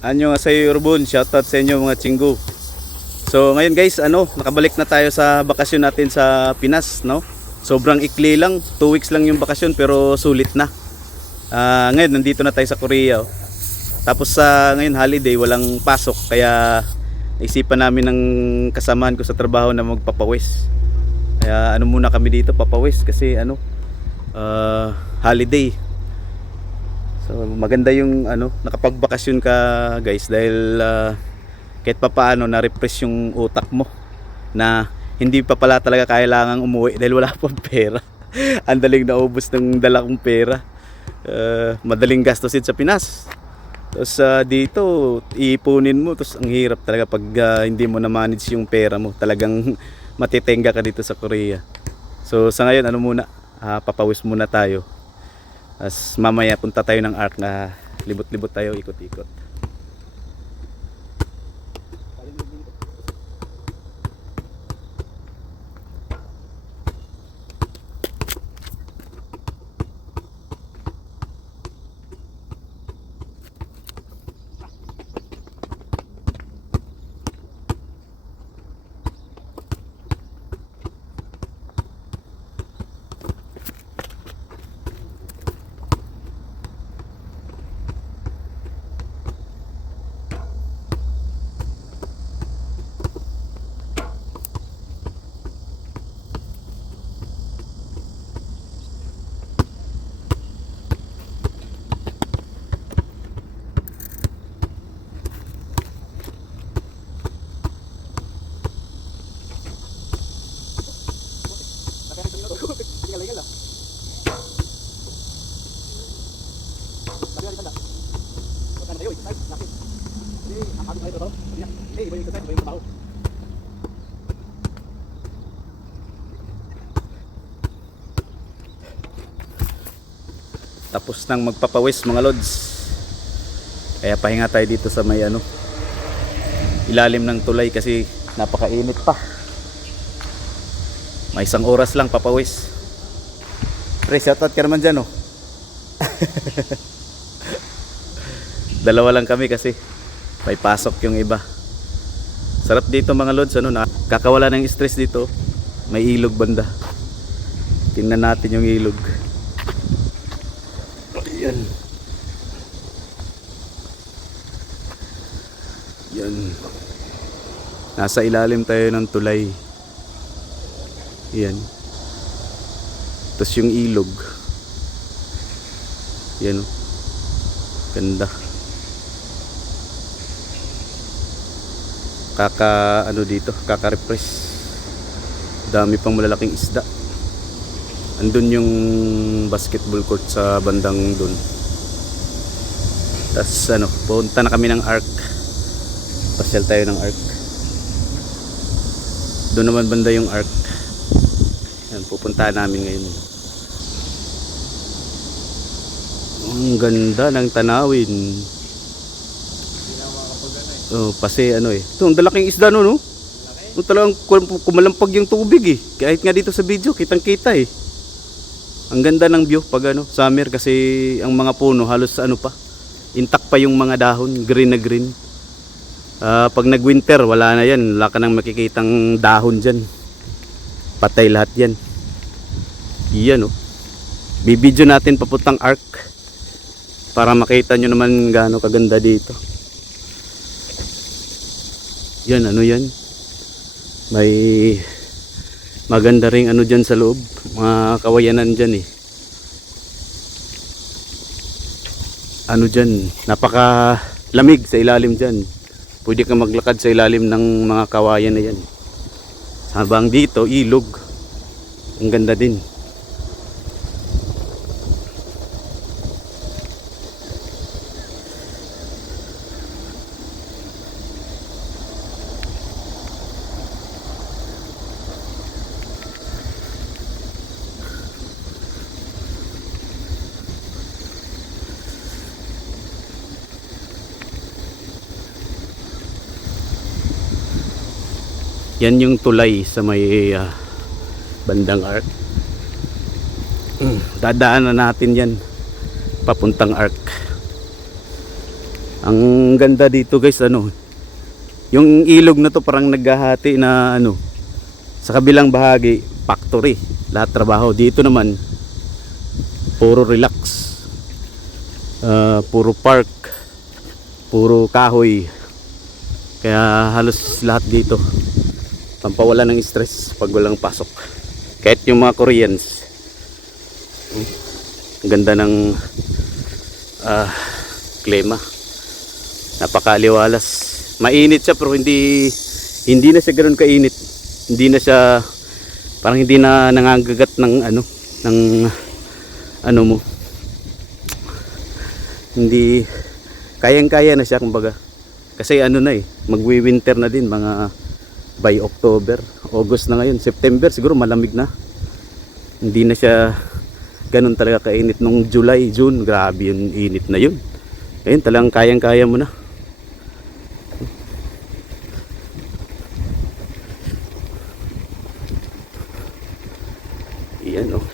Anyo nga sa Urbon, shoutout sa inyo mga chinggo. So ngayon guys, ano, nakabalik na tayo sa bakasyon natin sa Pinas, no? Sobrang ikli lang, 2 weeks lang yung bakasyon pero sulit na. Ah, ngayon nandito na tayo sa Korea. oh. Tapos sa ngayon holiday, walang pasok kaya naisipan namin ng kasamahan ko sa trabaho na magpapawis. Kaya ano muna kami dito, papawis kasi ano, ah, holiday. So maganda yung ano, nakapagbakasyon ka guys dahil ah, kahit papaano na-refresh yung utak mo na hindi pa pala talaga kailangang umuwi dahil wala pang pera. Ang daling naubos ng dala kong pera. Ah, madaling gastusin sa Pinas. Tapos ah, dito, iipunin mo. Tapos ang hirap talaga pag ah, hindi mo na-manage yung pera mo. Talagang matitenga ka dito sa Korea. So sa ngayon, ano muna, ah, papawis muna tayo. As mamaya punta tayo ng ark na libot-libot tayo, ikot-ikot. Tapos nang magpapawis mga lods. Kaya pahinga tayo dito sa may ano ilalim ng tulay kasi napakainit pa. May isang oras lang papawis. Pre, shoutout ka naman dyan oh. Dalawa lang kami kasi may pasok yung iba. Sarap dito mga lods, ano kakawala ng stress dito. May ilog banda. Tingnan natin yung ilog. Ayan. Yan. Nasa ilalim tayo ng tulay. Yan. Tapos yung ilog. Yan o. Ganda. Kaka ano dito, kaka-refresh. Dami pang malalaking isda. Andun yung basketball court sa bandang dun. Tapos ano, punta na kami ng Ark. Pasyal tayo ng Ark. Doon naman banda yung Ark. Yan, pupuntahan namin ngayon. Ang ganda ng tanawin. Oh, pasi ano eh. Ito, ang dalaking isda no, no? Ito talagang kum- kumalampag yung tubig eh. Kahit nga dito sa video, kitang kita eh. Ang ganda ng view pag ano, summer kasi ang mga puno halos ano pa, intact pa yung mga dahon, green na green. Ah, pag nag-winter, wala na yan. Wala ka nang makikitang dahon dyan. Patay lahat yan. Iyan oh. Bibidyo natin papuntang arc para makita nyo naman gaano kaganda dito. Yan, ano yan? May maganda ring ano dyan sa loob. Mga kawayanan dyan eh. Ano dyan? Napaka lamig sa ilalim dyan. Pwede ka maglakad sa ilalim ng mga kawayan na yan. Habang dito, ilog. Ang ganda din. Yan yung tulay sa may ah, bandang arc. Mm, Dadaanan natin yan papuntang arc. Ang ganda dito guys, ano, yung ilog na to parang naghahati na ano, sa kabilang bahagi, factory, lahat trabaho. Dito naman, puro relax, Ah, puro park, puro kahoy. Kaya halos lahat dito, pampawala ng stress pag walang pasok. Kahit yung mga Koreans, ang ganda ng ah, klima. Napakaliwalas. Mainit siya pero hindi hindi na siya ganoon kainit. Hindi na siya parang hindi na nangagagat ng ano ng ano mo. Hindi kayang kaya na siya kumbaga. Kasi ano na eh magwi-winter na din mga by October August na ngayon September siguro malamig na hindi na siya ganun talaga kainit nung July, June grabe yung init na yun ayun talagang kayang kaya mo na Iyan oh.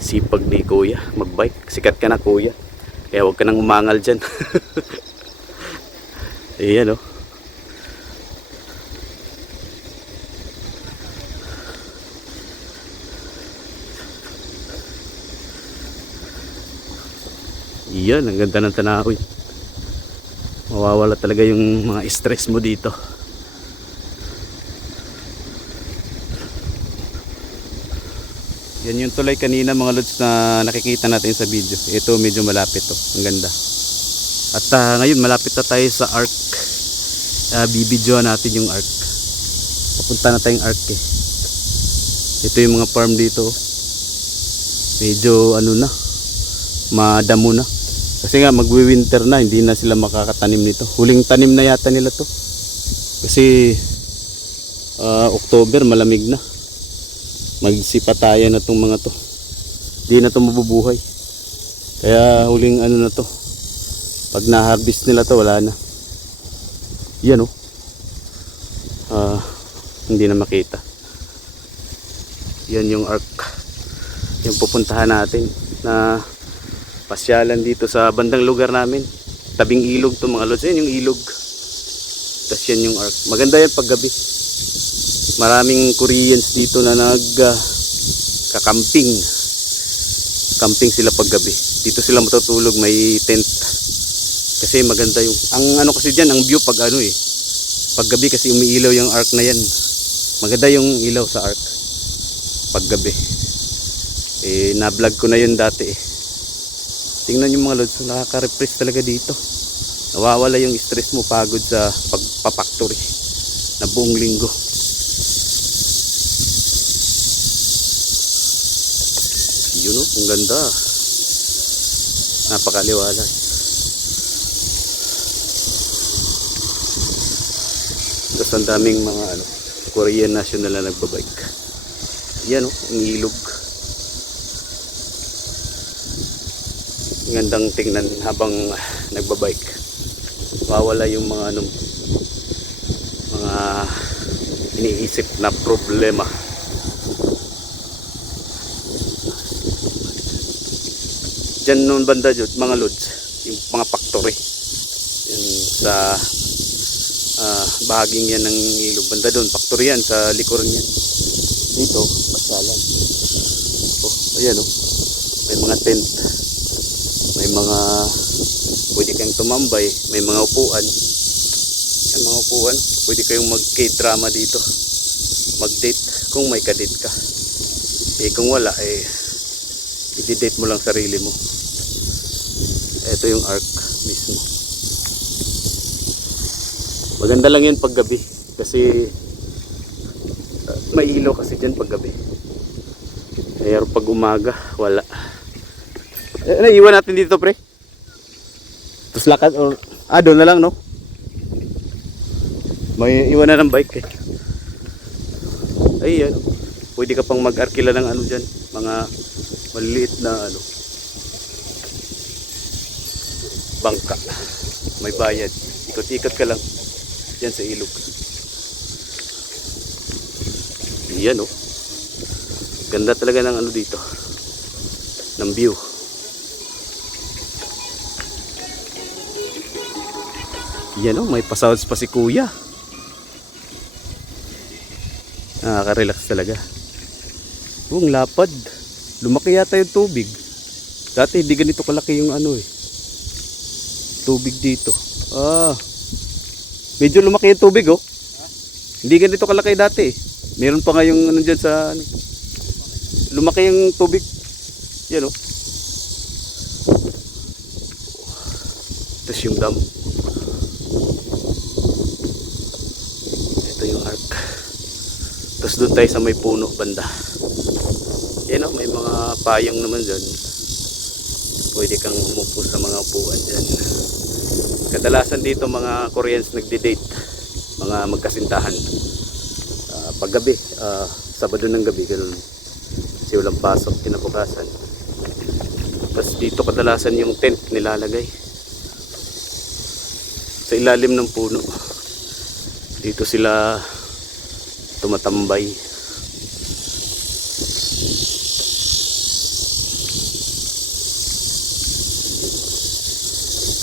Sipag ni kuya. Magbike. Sikat ka na kuya. Kaya huwag ka nang umangal dyan. Iyan oh. Iyan, ang ganda ng tanawin. Mawawala talaga yung mga stress mo dito. Yan yung tulay kanina mga lods na nakikita natin sa video. Ito medyo malapit to. Ang ganda. At ah, ngayon malapit na tayo sa arc. Uh, bibidyoan natin yung arc. Papunta na tayong arc eh. Ito yung mga farm dito. Medyo ano na. Madamo na. Kasi nga magwi-winter na. Hindi na sila makakatanim nito. Huling tanim na yata nila to. Kasi ah, October malamig na. Magsipatayan na tong mga to. Di na to mabubuhay. Kaya huling ano na to. Pag na-harvest nila to wala na. Yan oh. Ah, hindi na makita. Yan yung arc yung pupuntahan natin na pasyalan dito sa bandang lugar namin. Tabing ilog to mga lods. Yan yung ilog. Tas yan yung arc maganda yan pag gabi maraming Koreans dito na nag ah, kakamping. Camping sila paggabi. Dito sila matutulog may tent. Kasi maganda yung ang ano kasi diyan ang view pag ano eh. Paggabi kasi umiilaw yung arc na yan. Maganda yung ilaw sa arc paggabi. Eh na vlog ko na yun dati eh tingnan yung mga lods nakaka-refresh talaga dito. Nawawala yung stress mo pagod sa pagpapactory na buong linggo. Yun oh, ang ganda. Napakaliwalas tapos ang daming mga ano Korean national na nagbabike. Yan oh, ang ilog gandang tingnan habang nagbabike wawala yung mga ano mga iniisip na problema Diyan noon banda jud mga lods, yung mga factory. Yan sa ah, bahaging yan ng ilog banda doon, factory yan sa likuran yan. Dito, basalan. Oh, ayan oh. May mga tent. Mga pwede kayong tumambay, may mga upuan. Yan mga upuan, pwede kayong mag drama dito. Mag-date kung may kadate ka. Eh kung wala eh i-date mo lang sarili mo ito yung arc mismo maganda lang yan pag gabi kasi uh, may ilaw kasi dyan pag gabi pero pag umaga wala eh, naiwan natin dito pre? Tapos lakad or ah doon na lang no? May iwan na ng bike eh. Ay yan pwede ka pang mag-arkila ng ano dyan mga maliliit na ano bangka. May bayad. Ikot-ikot ka lang yan sa ilog. Yan oh. Ganda talaga ng ano dito ng view Yan oh, may pasounds pa si kuya. Nakaka-relax talaga. Ang lapad. Lumaki yata yung tubig. Dati hindi ganito kalaki yung ano eh. Tubig dito. Ah. Medyo lumaki yung tubig oh. Hindi ganito kalaki dati eh. Meron pa nga yung ano sa ano. Lumaki yung tubig. Yan oh. Tapos yung dam. Ito yung ark. Tapos doon tayo sa may puno banda. Yan oh, may mga payong naman dyan. Pwede kang umupo sa mga upuan dyan. Kadalasan dito mga Koreans nagde-date. Mga magkasintahan. Ah, paggabi, ah, Sabado ng gabi, ganun. Kasi walang pasok, kinabukasan. Tapos dito kadalasan yung tent nilalagay. Sa ilalim ng puno. Dito sila tumatambay.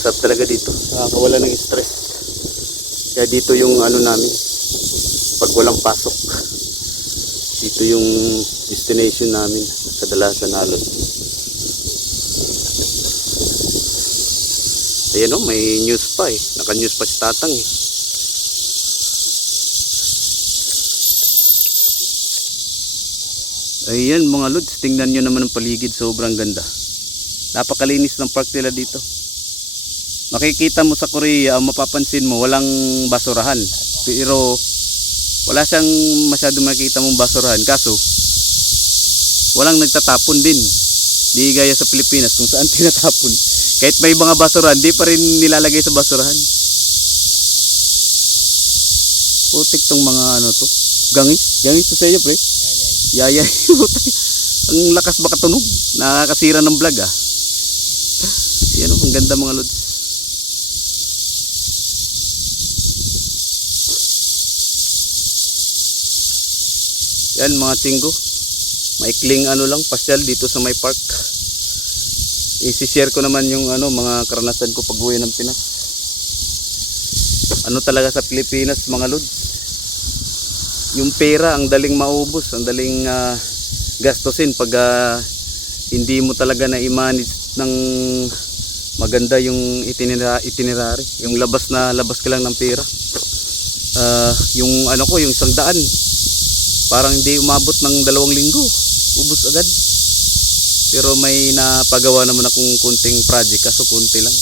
Sarap talaga dito. Nakakawala ng stress. Kaya dito yung ano namin. Pag walang pasok. Dito yung destination namin. Kadalasan halos. Ayan o, may news pa eh. Naka-news pa si Tatang eh. Ayan mga lods, tingnan nyo naman ang paligid, sobrang ganda. Napakalinis ng park nila dito. Makikita mo sa Korea, mapapansin mo, walang basurahan. Pero wala siyang masyado makikita mong basurahan. Kaso, walang nagtatapon din. Di gaya sa Pilipinas kung saan tinatapon. Kahit may mga basurahan, di pa rin nilalagay sa basurahan. Putik tong mga ano to. Gangis. Gangis to sa iyo, pre. Putay. ang lakas baka tunog. Nakakasira ng vlog ah. Yan oh, ang ganda mga lods. Yan mga tinggo. Maikling ano lang, pasyal dito sa may park. I-share ko naman yung ano, mga karanasan ko pag uwi ng Pinas. Ano talaga sa Pilipinas mga lods? Yung pera ang daling maubos, ang daling ah, gastusin pag ah, hindi mo talaga na i-manage ng maganda yung itinera, itinerary. Yung labas na labas ka lang ng pera. Ah, yung ano ko, yung isang daan. Parang hindi umabot ng dalawang linggo. Ubus agad. Pero may napagawa naman akong kunting project kaso kunti lang.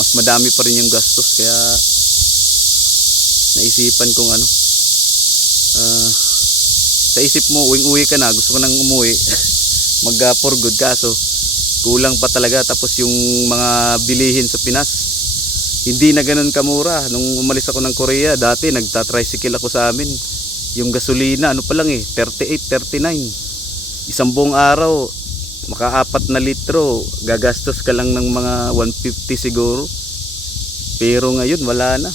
Mas madami pa rin yung gastos kaya naisipan kong ano. Ah, sa isip mo, uwing-uwi ka na, gusto ko nang umuwi. Mag uh, for good kaso kulang pa talaga tapos yung mga bilihin sa Pinas hindi na ganun kamura. Nung umalis ako ng Korea dati nagta-tricycle ako sa amin. Yung gasolina ano pa lang eh 38 39 isang buong araw makaapat na litro gagastos ka lang ng mga 150 siguro. Pero ngayon wala na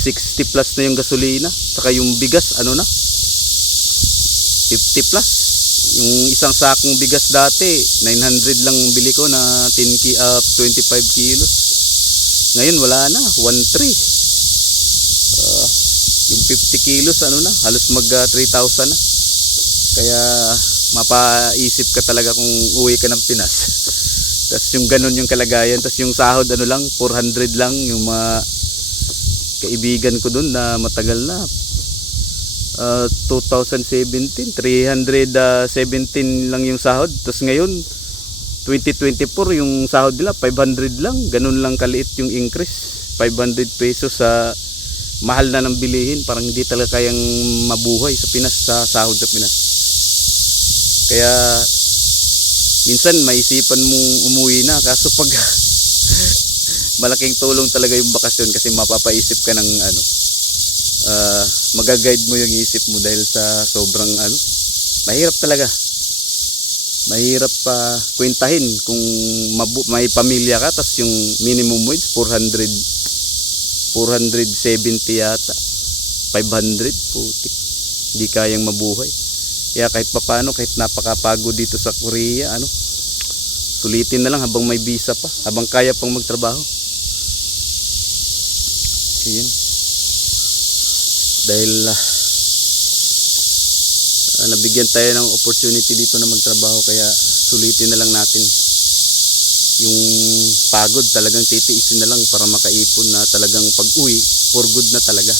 60 plus na yung gasolina saka yung bigas ano na? 50 plus. Yung isang sakong bigas dati 900 lang bili ko na 10 ki, ah, 25 kilos. Ngayon wala na 1.3 Ah, yung 50 kilos ano na halos mag ah, 3,000 na. Kaya mapaisip ka talaga kung uwi ka ng Pinas. Tapos yung ganun yung kalagayan tapos yung sahod ano lang 400 lang yung mga kaibigan ko dun na matagal na. Uh, 2017 317 lang yung sahod. Tapos ngayon 2024 yung sahod nila 500 lang. Ganun lang kaliit yung increase. 500 pesos sa mahal na ng bilihin. Parang hindi talaga kayang mabuhay sa Pinas sa sahod sa Pinas. Kaya minsan maisipan mong umuwi na. Kaso pag malaking tulong talaga yung bakasyon kasi mapapaisip ka ng ano uh, magaguide mo yung isip mo dahil sa sobrang ano mahirap talaga. Mahirap pa kwentahin kung may pamilya ka tas yung minimum wage 400 470 yata. 500 putik hindi kayang mabuhay. Kaya kahit papano kahit napakapagod dito sa Korea ano sulitin na lang habang may visa pa habang kaya pang magtrabaho Ayan. Dahil ah, ah, nabigyan tayo ng opportunity dito na magtrabaho kaya sulitin na lang natin. Yung pagod talagang titiisin na lang para makaipon na talagang pag-uwi for good na talaga.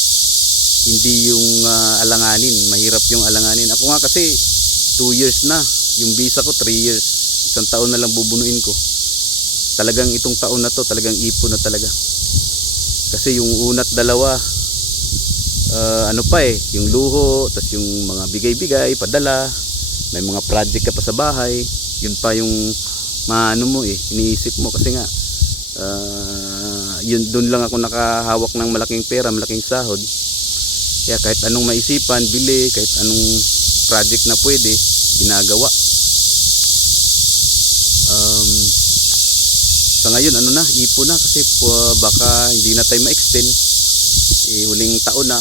Hindi yung ah, alanganin mahirap yung alanganin. Ako nga kasi 2 years na. Yung visa ko 3 years. Isang taon na lang bubunuin ko. Talagang itong taon na to talagang ipon na talaga kasi yung unat dalawa ah, ano pa eh yung luho tas yung mga bigay-bigay padala may mga project ka pa sa bahay yun pa yung maano mo eh iniisip mo kasi nga ah, yun doon lang ako nakahawak ng malaking pera malaking sahod. Kaya kahit anong maisipan bili kahit anong project na pwede ginagawa sa ngayon ano na ipo na kasi po, baka hindi na tayo ma-extend. Eh, huling taon na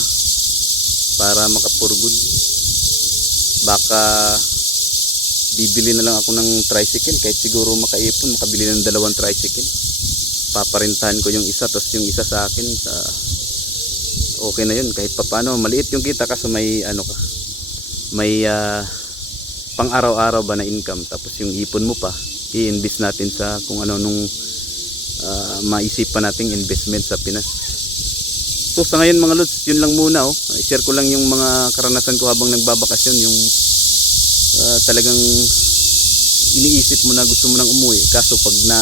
para makapurgod baka bibili na lang ako ng tricycle kahit siguro makaipon makabili ng dalawang tricycle. Paparintahan ko yung isa tapos yung isa sa akin sa okay na yun. Kahit papano maliit yung kita kaso may ano ka may ah, pang araw-araw ba na income. Tapos yung ipon mo pa i-invest natin sa kung ano nung ah, maisipan nating investment sa Pinas. So sa ngayon mga lods yun lang muna oh. I-share ko lang yung mga karanasan ko habang nagbabakasyon yung ah, talagang iniisip mo na gusto mo nang umuwi. Kaso pag na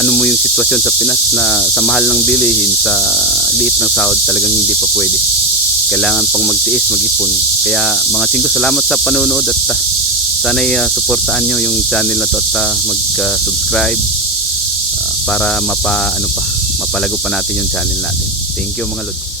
ano mo yung sitwasyon sa Pinas na sa mahal ng bilihin sa liit ng sahod talagang hindi pa pwede. Kailangan pang magtiis mag-ipon. Kaya mga chinggo salamat sa panonood at uh, sana'y uh, suportahan nyo yung channel na to at uh, mag-subscribe uh, para mapa ano pa mapalago pa natin yung channel natin. Thank you mga lods